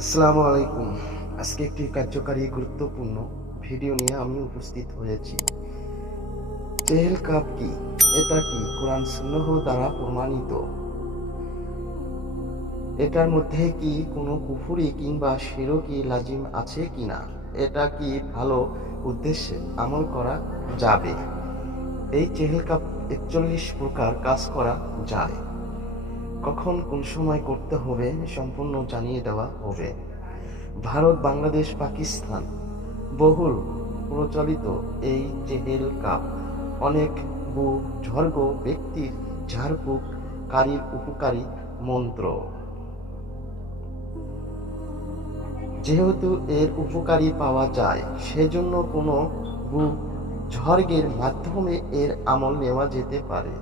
আসসালামু আলাইকুম। আজকে একটি কার্যকারী গুরুত্বপূর্ণ ভিডিও নিয়ে আমি উপস্থিত হয়েছি। চেহেল কাপ কি? এটা কি কোরআন সুন্নহ দ্বারা প্রমাণিত? এটার মধ্যে কি কোনো কুফুরি কিংবা শিরকি লাজিম আছে কিনা? এটা কি ভালো উদ্দেশ্যে আমল করা যাবে? এই চেহেল কাপ একচল্লিশ প্রকার কাজ করা যায়। কখন কোন সময় করতে হবে সম্পূর্ণ জানিয়ে দেওয়া হবে। ভারত, বাংলাদেশ, পাকিস্তান বহুল প্রচলিত এই চেহেল কাপ। অনেক বু ঝর্গ ব্যক্তির ঝাড়ফুঁক, কারীর উপকারী মন্ত্র। যেহেতু এর উপকারী পাওয়া যায়, সেজন্য কোনো বু ঝর্গের মাধ্যমে এর আমল নেওয়া যেতে পারে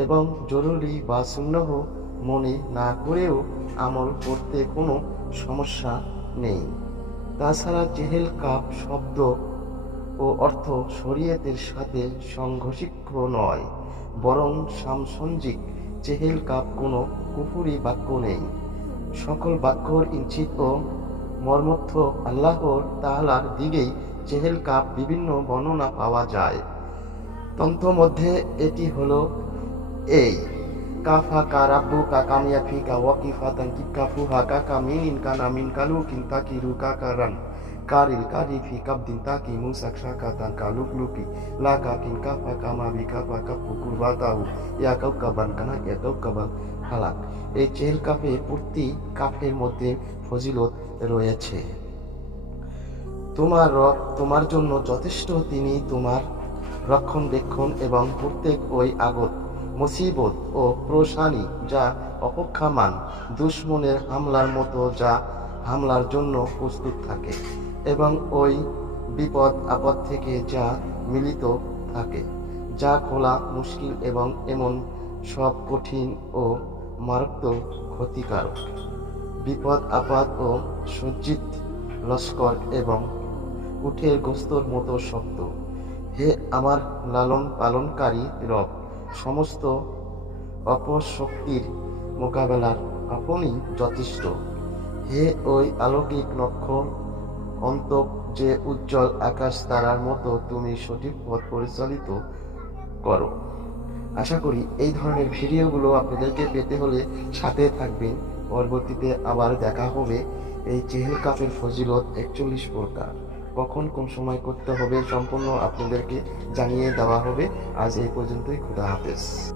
এবং জরুরি বা সুন্নহ মনে না করেও আমল করতে কোনো সমস্যা নেই। তাছাড়া চেহেল কাপ শব্দ ও অর্থ শরীয়তের সাথে সংঘর্ষিক নয়, বরং সামসঞ্জিক চেহেল কাপ কোনো কুফুরি বাক্য নেই। সকল বাক্যর ইঞ্চিত ও মর্মর্থ আল্লাহর তাহলার দিকেই চেহেল কাপ বিভিন্ন বর্ণনা পাওয়া যায়। তন্ত্র মধ্যে এটি হলো এই। রু কা কা রান কারিল কারি ফি কাব দিন তা কি মুসাক শাকা তান কা লুক লুকি লা কিন কাফা কা মা বি কাফা কা পুকুর বাতাহু ইয়া কাউ কাবান কানা ইয়া কাউ কাবান হালাক এই চেল কাপে প্রতি কাপের মধ্যে ফজিলত রয়েছে। তোমার রব, তোমার জন্য যথেষ্ট তিনি তোমার রক্ষণবেক্ষণ এবং প্রত্যেক ওই আগত। মুসিবত ও প্রশানি যা অপেক্ষামান দুশ্মনের হামলার মতো যা হামলার জন্য প্রস্তুত থাকে এবং ওই বিপদ আপদ থেকে যা মিলিত থাকে, যা খোলা মুশকিল এবং এমন সব কঠিন ও মারাত্মক ক্ষতিকারক। বিপদ আপদ ও সজ্জিত, লস্কর এবং উঠে গোস্তর মতো শক্ত। হে আমার লালন পালনকারী রব সমস্ত অপশক্তির মোকাবেলার আপনি যথেষ্ট। হে ওই আলৌকিক লক্ষণ অন্তক যে উজ্জ্বল আকাশ তারার মতো তুমি সঠিক পথ পরিচালিত করো। আশা করি এই ধরনের ভিডিওগুলো আপনাদেরকে পেতে হলে সাথে থাকবেন। পরবর্তীতে আবার দেখা হবে এই চেহেল কাপের ফজিলত একচল্লিশ প্রকার। কখন কোন সময় করতে হবে সম্পূর্ণ আপনাদেরকে জানিয়ে দেওয়া হবে। আজ এই পর্যন্তই, খুদা হাফেজ।